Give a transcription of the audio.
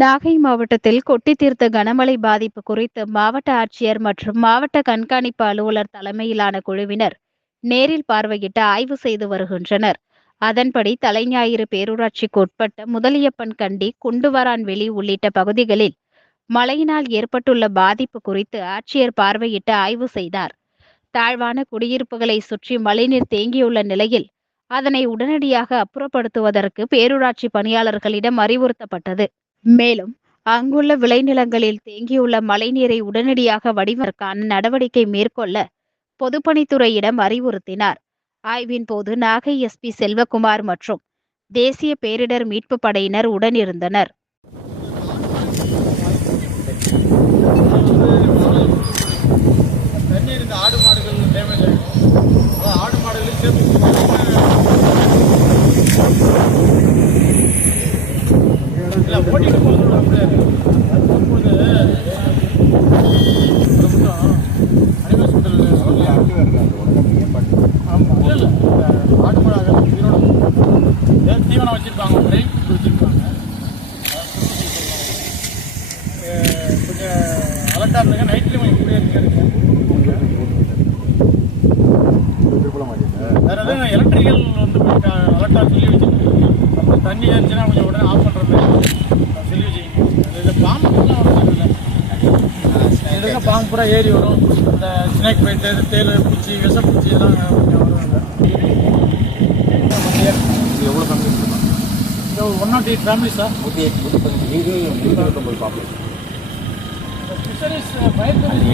நாகை மாவட்டத்தில் கொட்டி தீர்த்த கனமழை பாதிப்பு குறித்து மாவட்ட ஆட்சியர் மற்றும் மாவட்ட கண்காணிப்பு அலுவலர் தலைமையிலான குழுவினர் நேரில் பார்வையிட்டு ஆய்வு செய்து வருகின்றனர். அதன்படி தலைஞாயிறு பேரூராட்சிக்கு உட்பட்ட முதலியப்பன் கண்டி, குண்டுவரான்வெளி உள்ளிட்ட பகுதிகளில் மழையினால் ஏற்பட்டுள்ள பாதிப்பு குறித்து ஆட்சியர் பார்வையிட்டு ஆய்வு செய்தார். தாழ்வான குடியிருப்புகளை சுற்றி மழைநீர் தேங்கியுள்ள நிலையில் அதனை உடனடியாக அப்புறப்படுத்துவதற்கு பேரூராட்சி பணியாளர்களிடம் அறிவுறுத்தப்பட்டது. மேலும் அங்குள்ள விளைநிலங்களில் தேங்கியுள்ள மழைநீரை உடனடியாக வடிவதற்கான நடவடிக்கை மேற்கொள்ள பொதுப்பணித்துறையிடம் அறிவுறுத்தினார். ஆய்வின் போது நாகை எஸ்பி செல்வகுமார் மற்றும் தேசிய பேரிடர் மீட்பு படையினர் உடனிருந்தனர். தண்ணீர் இந்த ஆடு மாடுகள் டேமேஜ் ஆகிடும். ஆடு மாடுகளையும் சேர்த்து இல்லை ஓட்டிட்டு போகிறது முடியாது. அப்பொழுது அனிமல் ஆமாம் இல்லை இல்லை ஆடு மாடு உயிரோட தீவனம் வச்சுருப்பாங்க, ட்ரெயின் வச்சுருப்பாங்க. கொஞ்சம் அலர்ட்டாக இருந்தாங்க. நைட்லேயும் கொஞ்சம் கூட இருக்கு. வேறு எதுவும் எலக்ட்ரிக்கல் வந்து அலர்ட்டாக சொல்லி வச்சுருக்கோம். அப்புறம் தண்ணி இருந்துச்சுன்னா கொஞ்சம் உடனே ஆஃப் பண்ணுறது சொல்லி வச்சுக்கோங்க. இதில் பாம்புலாம் வரதில்லை. இதுக்கு பாம்பு பூரா ஏறி வரும். இந்த ஸ்னேக் பைட்டு, தேல் பூச்சி, விஷப்பூச்சி எல்லாம் கொஞ்சம் வருவாங்க. எவ்வளோ ஃபேமிலிஸ் இருக்காங்க? 108 ஃபேமிலிஸ் சார். 189 பாப்புலேஷன். ஃபிஷரிஸ் பயன்படுத்தி